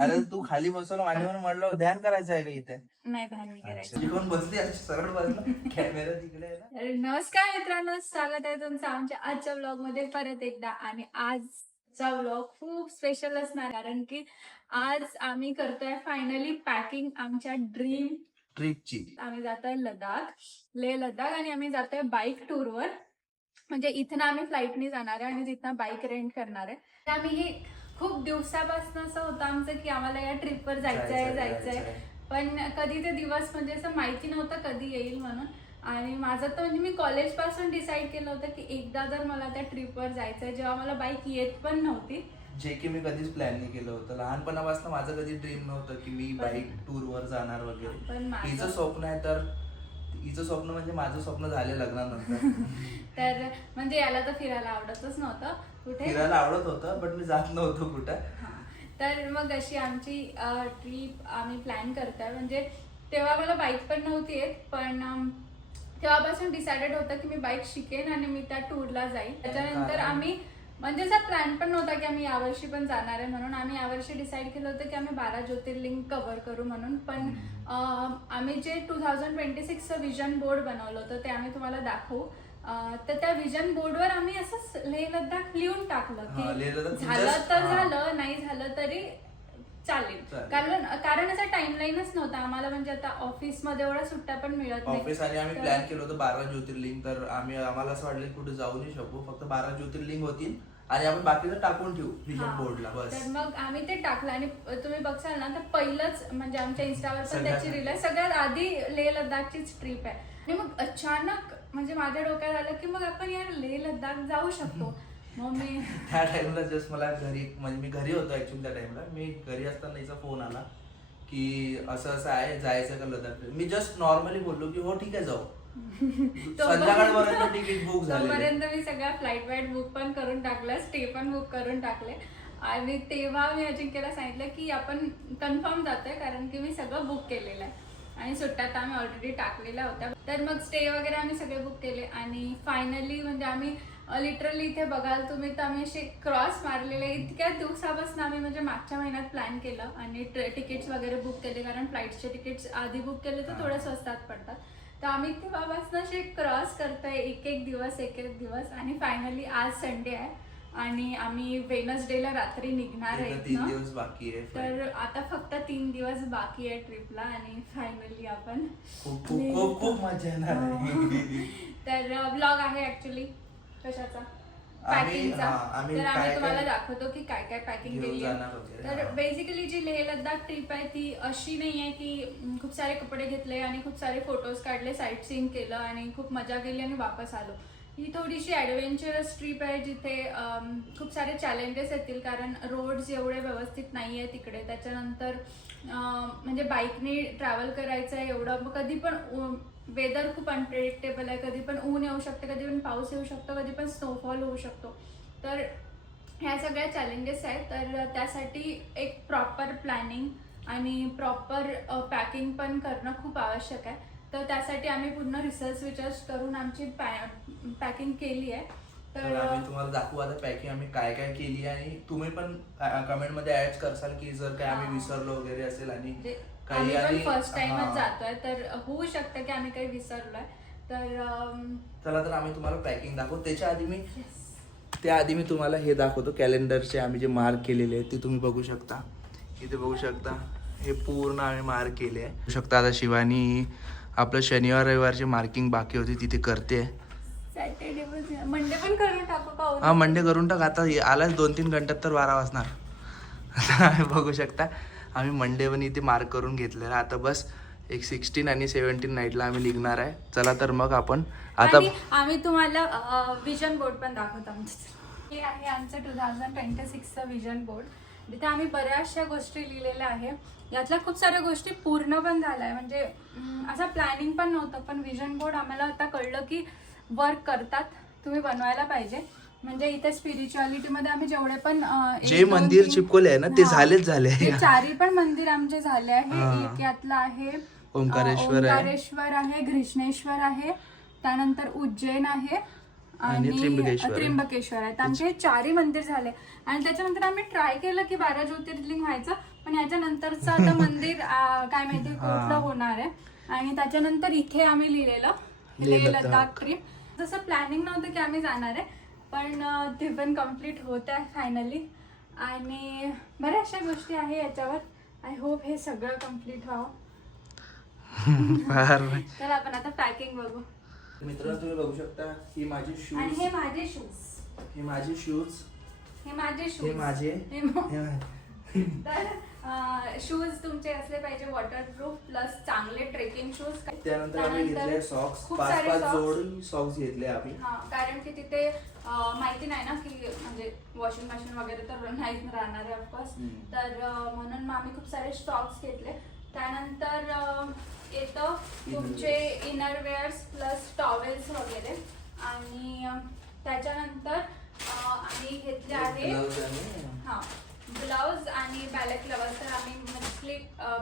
अरे तू खाली बसवलं माझ्यावर म्हटलं ध्यान करायचं आहे का इथे? नाही ध्यान नाही करायचं. शिकवून बसली अशी सरळ बाजूला कॅमेरा तिकडे आहे ना. अरे नमस्कार मित्रांनो, स्वागत आहे तुमचं आमच्या आजच्या व्लॉग मध्ये परत एकदा. आणि आजचा व्लॉग खूप स्पेशल असणार कारण की आज आम्ही करतोय फायनली पॅकिंग आमच्या ड्रीम ट्रिपची. आम्ही जातोय लेह लडाख आणि आम्ही जातोय बाईक टूरवर. म्हणजे इथनं आम्ही फ्लाईटनी जाणार आहे आणि तिथनं बाईक रेंट करणार आहे. तर आम्ही हे खूप दिवसापासून असं होतं आमचं की आम्हाला या ट्रिपवर जायचंय. पण कधी ते दिवस म्हणजे असं माहिती नव्हतं कधी येईल म्हणून. आणि माझं तर म्हणजे मी कॉलेजपासून डिसाईड केलं होतं की एकदा जर मला त्या ट्रिपवर जायचंय, जेव्हा मला बाईक येत पण नव्हती, जे की मी कधीच प्लॅन नाही केलं होतं. लहानपणापासून माझं कधी ड्रीम नव्हतं की मी बाईक टूर वर जाणार वगैरे. पण हिचं स्वप्न आहे, तर हिचं स्वप्न म्हणजे माझं स्वप्न झाले लग्नानंतर. तर म्हणजे याला तर फिरायला आवडतच नव्हतं कुठे. फिरायला आवडत होतं पण मी जात नव्हतो कुठं. तर मग अशी आमची ट्रिप आम्ही प्लॅन करतोय. म्हणजे तेव्हा मला बाईक पण नव्हती येत, पण तेव्हापासून डिसाइडेड होतं की मी बाईक शिकेन आणि मी त्या टूरला जाईल. त्याच्यानंतर आम्ही म्हणजे असा प्लॅन पण नव्हता की आम्ही यावर्षी पण जाणार आहे म्हणून. आम्ही यावर्षी डिसाईड केलं होतं की आम्ही 12 ज्योतिर्लिंग कव्हर करू म्हणून. पण आम्ही जे 2026चं विजन बोर्ड बनवलं होतं ते आम्ही तुम्हाला दाखवू. तर त्या विजन बोर्डवर आम्ही असं लेह लडाख लिहून टाकलं की झालं तर झालं, नाही झालं तरी चालेल. कारण असा टाइमलाईनच नव्हता आम्हाला. म्हणजे आता ऑफिस मध्ये एवढ्या सुट्ट्या पण मिळत नाही. ऑफिस आणि आम्ही प्लॅन केलं होतं 12 ज्योतिर्लिंग. तर आम्हाला असं वाटलं की कुठे जाऊ नाही शकू, फक्त 12 ज्योतिर्लिंग होतील आणि आपण बाकीचं टाकून ठेवू विजन बोर्डला बस. तर मग आम्ही ते टाकलं आणि तुम्ही बघसाल ना तर पहिलंच म्हणजे आमच्या इन्स्टावर पण त्याची रील आहे. सगळ्यात आधी लेह लडाखचीच ट्रिप आहे. आणि मग अचानक म्हणजे माझ्या डोक्यात आलं की मग आपण यार लेह लडाख जाऊ शकतो. मग मी त्या टाइमला जस्ट मला घरी, म्हणजे मी घरी होतो ऍक्च्युअली त्या टाइमला. मी घरी असताना हिचा फोन आला की असं असं आहे, जायचं का लडाख. मी जस्ट नॉर्मली बोललो की हो ठीक आहे जाऊ. संध्याकाळपर्यंत तिकीट बुक झाले. तोपर्यंत मी सगळ्या फ्लाईट वाईट बुक पण करून टाकलं, स्टे पण बुक करून टाकले. आणि तेव्हा मी अजिंक्यला सांगितलं की आपण कन्फर्म जातोय कारण की मी सगळं बुक केलेलं आहे आणि सुट्ट्या तर आम्ही ऑलरेडी टाकलेल्या होत्या. तर मग स्टे वगैरे आम्ही सगळे बुक केले आणि फायनली म्हणजे आम्ही लिटरली इथे बघाल तुम्ही तर आम्ही असे क्रॉस मारलेले. इतक्या दिवसापासून आम्ही म्हणजे मागच्या महिन्यात प्लॅन केलं आणि तिकीट्स वगैरे बुक केले, कारण फ्लाईटचे तिकीट्स आधी बुक केले तर थोडे स्वस्तात पडतात. तर आम्ही तेव्हापासून असे क्रॉस करतोय एक एक दिवस आणि फायनली आज संडे आहे आणि आम्ही वेनसडेला रात्री निघणार आहे. 3 दिवस बाकी आहे. तर आता फक्त 3 दिवस बाकी आहे ट्रिपला आणि फायनली आपण खूप खूप खूप खूप मजा येणार आहे. तर ब्लॉग आहे ऍक्च्युअली कशाचा, पॅकिंगचा. तर आम्ही तुम्हाला दाखवतो की काय काय पॅकिंग केली आहे. तर बेसिकली जी लेह लडाख ट्रिप आहे ती अशी नाही आहे की खूप सारे कपडे घेतले आणि खूप सारे फोटोज काढले, साईट सीइंग केलं आणि खूप मजा केली आणि वापस आलो. ही थोडीशी ॲडव्हेंचरस ट्रिप आहे जिथे खूप सारे चॅलेंजेस येतील कारण रोड्स एवढे व्यवस्थित नाही आहे तिकडे. त्याच्यानंतर म्हणजे बाईकने ट्रॅव्हल करायचं आहे एवढं. कधी पण वेदर खूप अनप्रेडिक्टेबल आहे. कधी पण ऊन येऊ शकते, कधी पण पाऊस येऊ शकतो, कधी पण स्नोफॉल होऊ शकतो. तर ह्या सगळ्या चॅलेंजेस आहेत. तर त्यासाठी एक प्रॉपर प्लॅनिंग आणि प्रॉपर पॅकिंग पण करणं खूप आवश्यक आहे. तर त्यासाठी आम्ही पूर्ण रिसर्च करून आमची पॅकिंग केली आहे. तर आम्ही तुम्हाला दाखवू आता पॅकिंग आम्ही काय काय केली आहे आणि तुम्ही पण कमेंट मध्ये ऍड करसाल की जर काय आम्ही विसरलो वगैरे असेल. आणि आम्ही पण फर्स्ट टाइमच जातोय तर होऊ शकतं की आम्ही काही विसरलोय. तर चला तर आम्ही तुम्हाला पॅकिंग दाखवू. त्याआधी मी तुम्हाला हे दाखवतो, कॅलेंडरचे आम्ही जे मार्क केलेले आहेत ते तुम्ही बघू शकता. इथे बघू शकता हे पूर्ण आम्ही मार्क केले आहे. बघू शकता आता शिवानी आपलं शनिवार रविवारची मार्किंग बाकी होती तिथे करते. सॅटर्डे मंडे पण करून टाकू का? हा मंडे करून टाक. आता आलाच 2-3 घंट्यात तर 12 वाजणार. बघू शकता आम्ही मंडे पण इथे मार्क करून घेतलेला. आता बस एक 16 आणि 17 नाईटला आम्ही निघणार आहे. चला तर मग आपण आता आम्ही तुम्हाला विजन बोर्ड पण दाखवतो आमचं. हे आहे आमचं 2026चं विजन बोर्ड. तिथे आम्ही बऱ्याचशा गोष्टी लिहिलेल्या आहे. यातल्या खूप साऱ्या गोष्टी पूर्ण पण झाल्या. म्हणजे असं प्लॅनिंग पण नव्हतं, पण विजन बोर्ड आम्हाला आता कळलं की वर्क करतात, तुम्ही बनवायला पाहिजे. म्हणजे इथे स्पिरिच्युअलिटी मध्ये आम्ही जेवढे पण जे मंदिर चिपकवले आहे ना ते झाले. 4 पण मंदिर आमचे झाले आहे. एक यातलं आहे ओंकारेश्वर आहे, घृष्णेश्वर आहे, त्यानंतर उज्जैन आहे आणि त्र्यंबकेश्वर आहे. आमचे 4 मंदिर झाले. आणि त्याच्यानंतर आम्ही ट्राय केलं की 12 ज्योतिर्लिंग व्हायचं, पण याच्यानंतरचं आता मंदिर काय माहिती कुठलं होणार आहे. आणि त्याच्यानंतर इथे आम्ही लिहिलेलं लेह लडाख ट्रिप. जसं प्लॅनिंग नव्हतं की आम्ही जाणार आहे, पण ते पण कम्प्लीट होत आहे फायनली. आणि बऱ्याचशा गोष्टी आहे याच्यावर. आय होप हे सगळं कम्प्लीट व्हावं. तर आपण आता पॅकिंग बघू. मित्रांनो तुम्ही बघू शकता ही माझी शूज आणि हे माझे शूज, हे माझे शूज, हे माझे शूज, हे माझे तर शूज तुमचे असले पाहिजे वॉटरप्रूफ प्लस चांगले ट्रेकिंग शूज. त्यानंतर आम्ही घेतले सॉक्स, 5 जोड सॉक्स घेतले आम्ही. कारण की तिथे माहिती नाही ना की म्हणजे वॉशिंग मशीन वगैरे तर नाहीच राहणार आहे ऑफकोर्स. तर म्हणून मग आम्ही खूप सारे स्टॉक्स घेतले. त्यानंतर येतं तुमचे इनरवेअर्स प्लस टॉवेल्स वगैरे. आणि त्याच्यानंतर आम्ही घेतले आहे ग्लव्ज आणि बॅलेट ग्लव्ज. तर आम्ही मोस्टली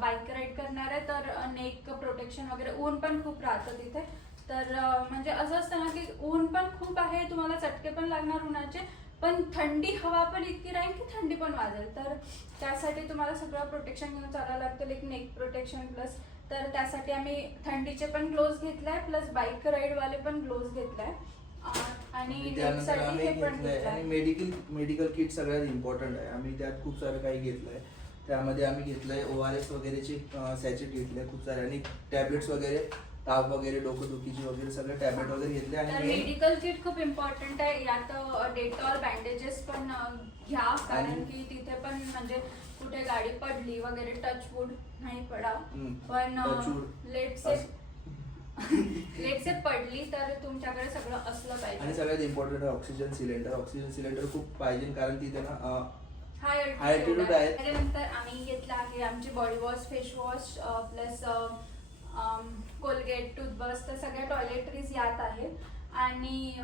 बाईक राईड करणार आहे, तर नेक प्रोटेक्शन वगैरे. ऊन पण खूप राहतं तिथे, तर म्हणजे असं असतं ना की ऊन पण खूप आहे, तुम्हाला चटके पण लागणार उन्हाचे, पण थंडी हवा पण इतकी राहील की थंडी पण वाजेल. तर त्यासाठी तुम्हाला सगळं प्रोटेक्शन घेऊन चालावं लागतं, लाईक नेक प्रोटेक्शन प्लस. तर त्यासाठी आम्ही थंडीचे पण ग्लोव्ज घेतलाय प्लस बाईक राईडवाले पण ग्लोव्ज घेतलाय. आणि मेडिकल किट सगळ्यात इम्पॉर्टंट आहे. आम्ही त्यात खूप सारं काही घेतलंय. त्यामध्ये आम्ही घेतलंय ORS वगैरेचे सॅचेट घेतले खूप सारे, आणि टॅबलेट्स वगैरे, ताप वगैरे, डोकंदुखीची वगैरे सगळे टॅबलेट वगैरे घेतले. आणि मेडिकल किट खूप इम्पॉर्टंट आहे. यात डेटॉल बँडेजेस पण घ्या, कारण की तिथे पण म्हणजे कुठे गाडी पडली वगैरे, टचवूड नाही पडाव, पण लेट्स से पडली तर तुमच्याकडे सगळं असलं पाहिजे. आणि सगळ्यात इम्पॉर्टंट आहे ऑक्सिजन सिलेंडर. ऑक्सिजन सिलेंडर खूप पाहिजे, कारण तिथे ना हाय अल्टिट्यूड आहे. त्याच्यानंतर आम्ही घेतला आहे आमची body wash, face wash plus Colgate, toothbrush. तर सगळ्या टॉयलेटरीज यात आहेत. आणि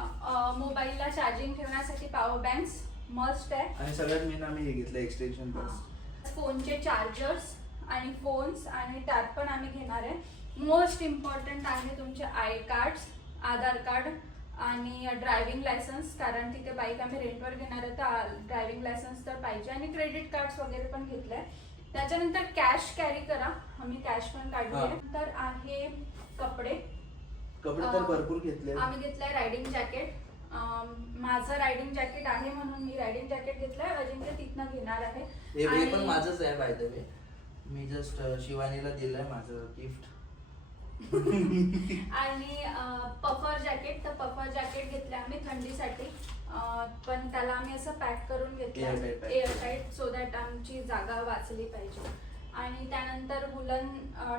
मोबाईलला चार्जिंग ठेवण्यासाठी पॉवर बँक्स मस्ट आहे. आणि सगळ्यात मेन आम्ही हे घेतलं एक्सटेन्शन बॉक्स, फोनचे चार्जर्स आणि फोन्स. आणि त्यात पण आम्ही घेणार आहे मोस्ट इम्पॉर्टंट आहे तुमचे आय कार्ड्स, आधार कार्ड आणि ड्रायव्हिंग लायसन्स, कारण तिथे बाईक आम्ही रेंटवर घेणार आहे, तर ड्रायव्हिंग लायसन्स तर पाहिजे. आणि क्रेडिट कार्ड्स वगैरे पण घेतलंय. त्याच्यानंतर कॅश कॅरी करा, आम्ही कॅश पण काढली. तर आहे कपडे तर भरपूर घेतले. आम्ही घेतलंय रायडिंग जॅकेट. माझं रायडिंग जॅकेट आहे म्हणून मी रायडिंग जॅकेट घेतलंय. अजिंक्य तिथनं घेणार आहे. हे पण माझंच आहे बाय द वे. मी जस्ट शिवानीला दिलंय माझं गिफ्ट. आणि पफर जॅकेट. तर पफर जॅकेट घेतले आम्ही थंडीसाठी, पण त्याला आम्ही असं पॅक करून घेतलं एअरटाईट, सो दॅट आमची जागा वाचली पाहिजे. आणि त्यानंतर वुलन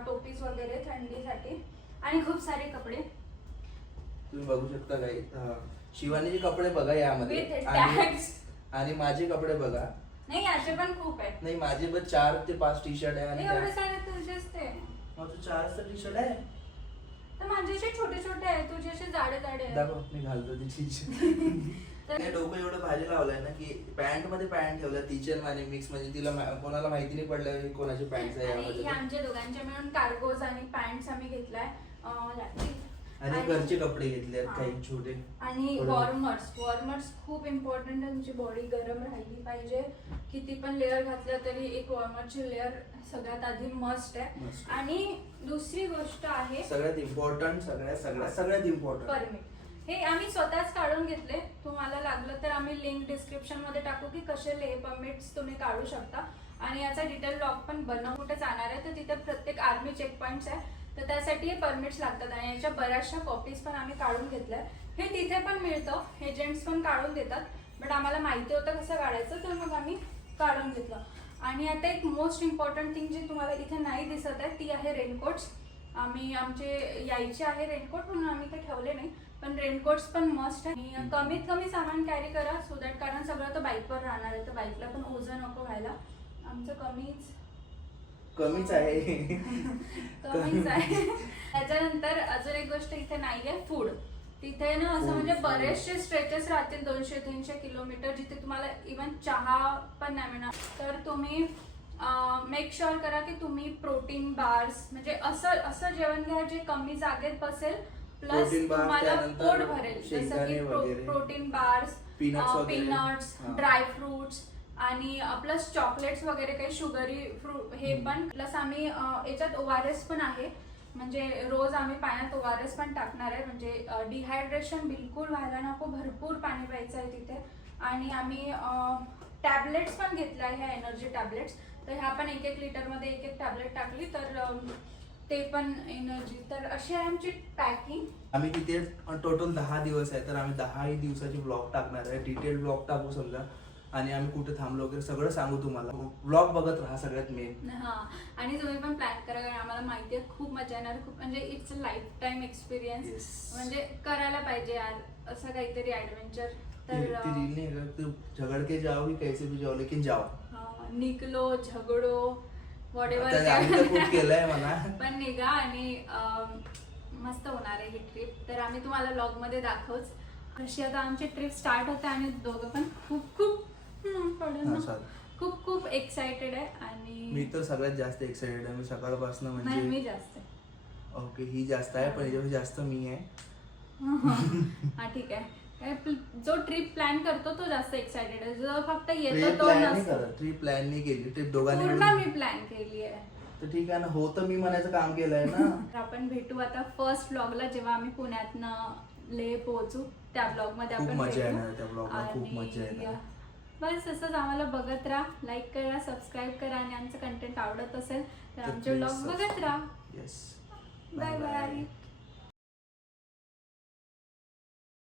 टोपीज वगैरे थंडीसाठी. आणि खूप सारे कपडे तुम्ही बघू शकता काही. शिवानीचे कपडे बघा यामध्ये, आणि माझे कपडे बघा. नाही याचे पण खूप आहेत. नाही माझे बस 4 ते 5 टी शर्ट आहे. आणि एवढे सारे तुझेच ते माझे 4 टी शर्ट आहे. तर माझे असे छोटे छोटे आहे, तुझे असे जाडे जाडे आहे. दाखव मी घालतो ती टी शर्ट. डोकं एवढं भाजी लावलंय ना की पॅन्ट मध्ये पॅन्ट ठेवलं तिच्या आणि मिक्स, म्हणजे तिला कोणाला माहिती नाही पडलं कोणाची पॅन्ट आहे यामध्ये. आमच्या दोघांच्या मिळून कार्गोज आणि पॅन्ट्स आम्ही घेतलाय. आणि घरचे कपडे घेतले काही छोटे. आणि वॉर्मर्स खूप इम्पॉर्टंट आहे. तुमची बॉडी गरम राहिली पाहिजे. किती पण लेअर घातल्या तरी एक वॉर्मरची लेअर सगळ्यात आधी मस्ट आहे. आणि दुसरी गोष्ट आहे सगळ्यात इम्पॉर्टंट, सगळ्यात इम्पॉर्टंट परमिट. हे आम्ही स्वतःच काढून घेतले. तुम्हाला लागलं तर आम्ही लिंक डिस्क्रिप्शन मध्ये टाकू की कसे ले परमिट्स तुम्ही काढू शकता. आणि याचा डिटेल ब्लॉग पण बनवून कुठे जाणार आहे, तर तिथे प्रत्येक आर्मी चेक पॉइंट्स आहे, तर त्यासाठी हे परमिट्स लागतात. आणि याच्या बऱ्याचशा कॉपीज पण आम्ही काढून घेतल्या. हे तिथे पण मिळतं, एजंट्स पण काढून देतात, बट आम्हाला माहिती होतं कसं काढायचं, तर मग आम्ही काढून घेतलं. आणि आता एक मोस्ट इम्पॉर्टंट थिंग जी तुम्हाला इथे नाही दिसत आहे ती आहे रेनकोट्स. आम्ही आमचे यायचे आहे रेनकोट म्हणून आम्ही ते ठेवले नाही, पण रेनकोट्स पण मस्ट आहे. आणि कमीत कमी सामान कॅरी करा, सो दॅट, कारण सगळं तर बाईकवर राहणार आहे, तर बाईकला पण ओझं नको व्हायला. आमचं कमीच आहे. त्याच्यानंतर अजून एक गोष्ट इथे नाहीये, फूड. तिथे ना असं म्हणजे बरेचसे स्ट्रेचेस राहतील 200-300 किलोमीटर, जिथे तुम्हाला इवन चहा पण नाही मिळणार. तर तुम्ही मेक शुअर करा की तुम्ही प्रोटीन बार्स, म्हणजे असं जेवण घ्या जे कमी जागेत बसेल प्लस तुम्हाला पोट भरेल. जसं की protein bars, peanuts, dry fruits आणि प्लस चॉकलेट्स वगैरे काही शुगरी फ्रूट हे पण, प्लस आम्ही याच्यात ORS पण आहे, म्हणजे रोज आम्ही पाण्यात ORS पण टाकणार आहे, म्हणजे डिहायड्रेशन बिलकुल व्हायला नको, भरपूर पाणी प्यायचं आहे तिथे. आणि आम्ही टॅबलेट्स पण घेतल्या आहे, ह्या एनर्जी टॅबलेट्स. तर ह्या पण 1-1 लिटरमध्ये 1-1 टॅबलेट टाकली तर ते पण एनर्जी. तर अशी आहे आमची पॅकिंग. आम्ही तिथे टोटल 10 दिवस आहे, तर आम्ही 10 दिवसाची ब्लॉग टाकणार आहे, डिटेल ब्लॉग टाकू समजा. आणि आम्ही कुठे थांबलो वगैरे सगळं सांगू तुम्हाला. ब्लॉग बघत राहा सगळ्यात मेन. हा, आणि तुम्ही पण प्लॅन करा, कारण आम्हाला माहिती आहे खूप मजा येणार, खूप म्हणजे it's a life time experience. म्हणजे करायला पाहिजे यार असं काहीतरी ऍडव्हेंचर. तर ती रील नाही का, तू झगड़ के जाओगी कैसे भी जाओ लेकिन जाओ. निकलो झगडो व्हॉटएव्हर खूप केलंय म्हणा. पण निघा आणि मस्त होणार आहे ही ट्रिप. तर आम्ही तुम्हाला व्लॉग मध्ये दाखवूच कशी आता आमची ट्रिप स्टार्ट होते. आणि दोघं पण खूप खूप खूप खूप एक्साइटेड आहे. आणि मी तर सगळ्यात जास्त एक्साइटेड आहे. मी सकाळपासून नाही, म्हणजे मी जास्त आहे. ओके, ही जास्त आहे पण याच्यापेक्षा जास्त मी आहे. हा ठीक आहे. जो ट्रिप प्लॅन करतो तो जास्त एक्साइटेड आहे, जो फक्त येतो ट्रिप तो प्लॅन नाही नसतो. करत, ट्रिप प्लॅन नाही केली, ट्रिप दोघांनी पूर्ण मिळून. मी प्लॅन केली आहे. तर ठीक आहे ना, हो तर मी म्हणायचं काम केलंय ना. तर आपण भेटू आता फर्स्ट ब्लॉगला, जेव्हा आम्ही पुण्यातनं लेह पोहोचू त्या ब्लॉग मध्ये खूप आपण मजा भेटू. येणार त्या ब्लॉगला, खूप मजा आणि येणार. बस असंच आम्हाला बघत राहा, लाईक करा, सबस्क्राईब करा, आणि आमचं कंटेंट आवडत असेल तर आमचे please ब्लॉग बघत राहा. Yes, bye bye.